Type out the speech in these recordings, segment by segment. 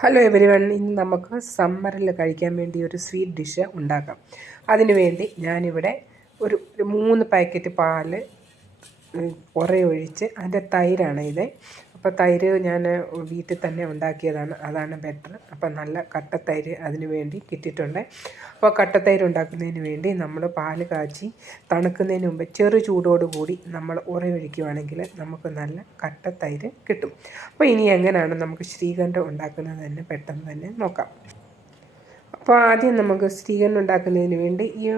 Hello everyone, ഇന്ന് നമുക്ക് സമ്മറിൽ കഴിക്കാൻ വേണ്ടി ഒരു സ്വീറ്റ് ഡിഷ് ഉണ്ടാക്കാം. അതിനു വേണ്ടി ഞാനിവിടെ ഒരു 3 പാക്കറ്റ് പാല് ഒഴിച്ച് അതിൻ്റെ തൈരാണ് ഇത്. അപ്പോൾ തൈര് ഞാൻ വീട്ടിൽ തന്നെ ഉണ്ടാക്കിയതാണ്, അതാണ് ബെറ്റർ. അപ്പോൾ നല്ല കട്ടത്തൈര് അതിന് വേണ്ടി കിട്ടിയിട്ടുണ്ട്. അപ്പോൾ കട്ടത്തൈര് ഉണ്ടാക്കുന്നതിന് വേണ്ടി നമ്മൾ പാല് കാച്ചി തണുക്കുന്നതിന് മുമ്പ് ചെറു ചൂടോടുകൂടി നമ്മൾ ഒഴിക്കുകയാണെങ്കിൽ നമുക്ക് നല്ല കട്ടത്തൈര് കിട്ടും. അപ്പോൾ ഇനി എങ്ങനെയാണ് നമുക്ക് ശ്രീഖണ്ഡ് ഉണ്ടാക്കുന്നത് തന്നെ പെട്ടെന്ന് തന്നെ നോക്കാം. അപ്പോൾ ആദ്യം നമുക്ക് ശ്രീഖണ്ഡ് ഉണ്ടാക്കുന്നതിന് വേണ്ടി ഈ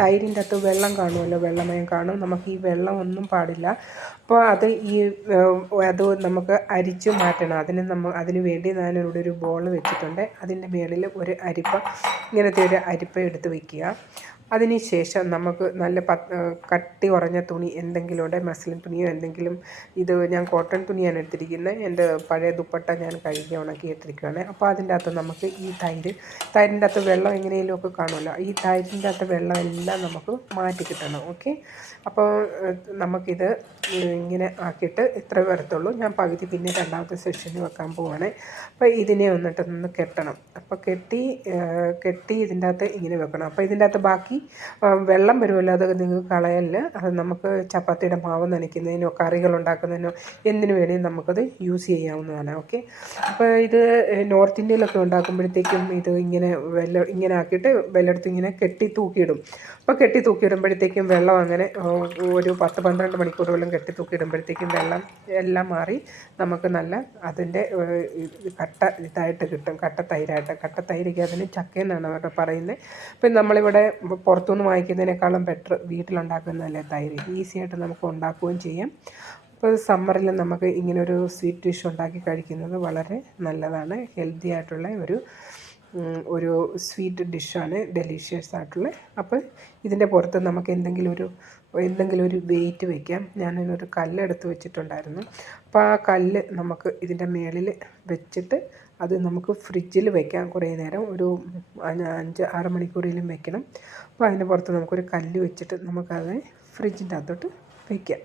തൈരിൻ്റെ അകത്ത് വെള്ളം കാണുമല്ലോ, വെള്ളമയം കാണും. നമുക്ക് ഈ വെള്ളം ഒന്നും പാടില്ല. അപ്പോൾ അത് നമുക്ക് അരിച്ച് മാറ്റണം. അതിന് വേണ്ടി ഞാനിവിടെ ഒരു ബോൾ വെച്ചിട്ടുണ്ട്. അതിൻ്റെ മുകളിൽ ഒരു അരിപ്പ, ഇങ്ങനത്തെ ഒരു അരിപ്പ എടുത്ത് വയ്ക്കുക. അതിന് ശേഷം നമുക്ക് നല്ല കട്ടി കുറഞ്ഞ തുണി എന്തെങ്കിലും ഉണ്ടെങ്കിൽ, മസ്ലിൻ തുണിയോ എന്തെങ്കിലും. ഇത് ഞാൻ കോട്ടൺ തുണിയാണ് എടുത്തിരിക്കുന്നത്. എൻ്റെ പഴയ ദുപ്പട്ട ഞാൻ കഴുകി ഉണക്കിയിട്ടിരിക്കുകയാണ്. അപ്പോൾ അതിൻ്റെ അകത്ത് നമുക്ക് ഈ തൈരിൻ്റെ അകത്ത് വെള്ളം എങ്ങനെയെങ്കിലുമൊക്കെ കാണുമല്ലോ, ഈ തൈരിൻ്റെ അകത്ത് വെള്ളം എല്ലാം നമുക്ക് മാറ്റി കിട്ടണം. ഓക്കെ, അപ്പോൾ നമുക്കിത് ഇങ്ങനെ ആക്കിയിട്ട് ഇത്ര വരത്തുള്ളൂ. ഞാൻ പകുതി പിന്നെ രണ്ടാമത്തെ സെക്ഷന് വെക്കാൻ പോവുകയാണ്. അപ്പോൾ ഇതിനെ ഒന്ന് കെട്ടണം. അപ്പോൾ കെട്ടി ഇതിൻ്റെ അകത്ത് ഇങ്ങനെ വെക്കണം. അപ്പോൾ ഇതിൻ്റെ അകത്ത് ബാക്കി വെള്ളം വരുമല്ലോ, അത് നിങ്ങൾക്ക് കളയല്ല. അത് നമുക്ക് ചപ്പാത്തിയുടെ മാവ് നനയ്ക്കുന്നതിനോ കറികൾ ഉണ്ടാക്കുന്നതിനോ എന്തിനു വേണമെങ്കിലും നമുക്കത് യൂസ് ചെയ്യാവുന്നതാണ്. ഓക്കെ, അപ്പോൾ ഇത് നോർത്ത് ഇന്ത്യയിലൊക്കെ ഉണ്ടാക്കുമ്പോഴത്തേക്കും ഇത് ഇങ്ങനെ ആക്കിയിട്ട് വല്ലയിടത്തും ഇങ്ങനെ കെട്ടി തൂക്കിയിടും. അപ്പോൾ കെട്ടി തൂക്കിയിടുമ്പോഴത്തേക്കും വെള്ളം അങ്ങനെ ഒരു 10-12 മണിക്കൂറോളം കെട്ടി തൂക്കിയിടുമ്പോഴത്തേക്കും വെള്ളം എല്ലാം മാറി നമുക്ക് നല്ല അതിൻ്റെ ഇതായിട്ട് കിട്ടും, കട്ടത്തൈരയ്ക്ക് അതിന് ചക്കയെന്നാണ് അവരുടെ പറയുന്നത്. ഇപ്പം നമ്മളിവിടെ പുറത്തുനിന്ന് വാങ്ങിക്കുന്നതിനേക്കാളും ബെറ്റർ വീട്ടിലുണ്ടാക്കുന്നതല്ലേ തൈര്, ഈസി ആയിട്ട് നമുക്ക് ഉണ്ടാക്കുകയും ചെയ്യാം. അപ്പോൾ സമ്മറിൽ നമുക്ക് ഇങ്ങനൊരു സ്വീറ്റ് ഡിഷ് ഉണ്ടാക്കി കഴിക്കുന്നത് വളരെ നല്ലതാണ്. ഹെൽത്തി ആയിട്ടുള്ള ഒരു സ്വീറ്റ് ഡിഷാണ്, ഡെലീഷ്യസ് ആയിട്ടുള്ള. അപ്പോൾ ഇതിൻ്റെ പുറത്ത് നമുക്ക് എന്തെങ്കിലും ഒരു വെയിറ്റ് വയ്ക്കാം. ഞാനൊരു കല്ലെടുത്ത് വെച്ചിട്ടുണ്ടായിരുന്നു. അപ്പോൾ ആ കല്ല് നമുക്ക് ഇതിൻ്റെ മുകളിൽ വെച്ചിട്ട് അത് നമുക്ക് ഫ്രിഡ്ജിൽ വെക്കാം കുറേ നേരം, ഒരു 5-6 മണിക്കൂറിലും വെക്കണം. അപ്പോൾ അതിൻ്റെ പുറത്ത് നമുക്കൊരു കല്ല് വെച്ചിട്ട് നമുക്കത് ഫ്രിഡ്ജിൻ്റെ അകത്തോട്ട് വയ്ക്കാം.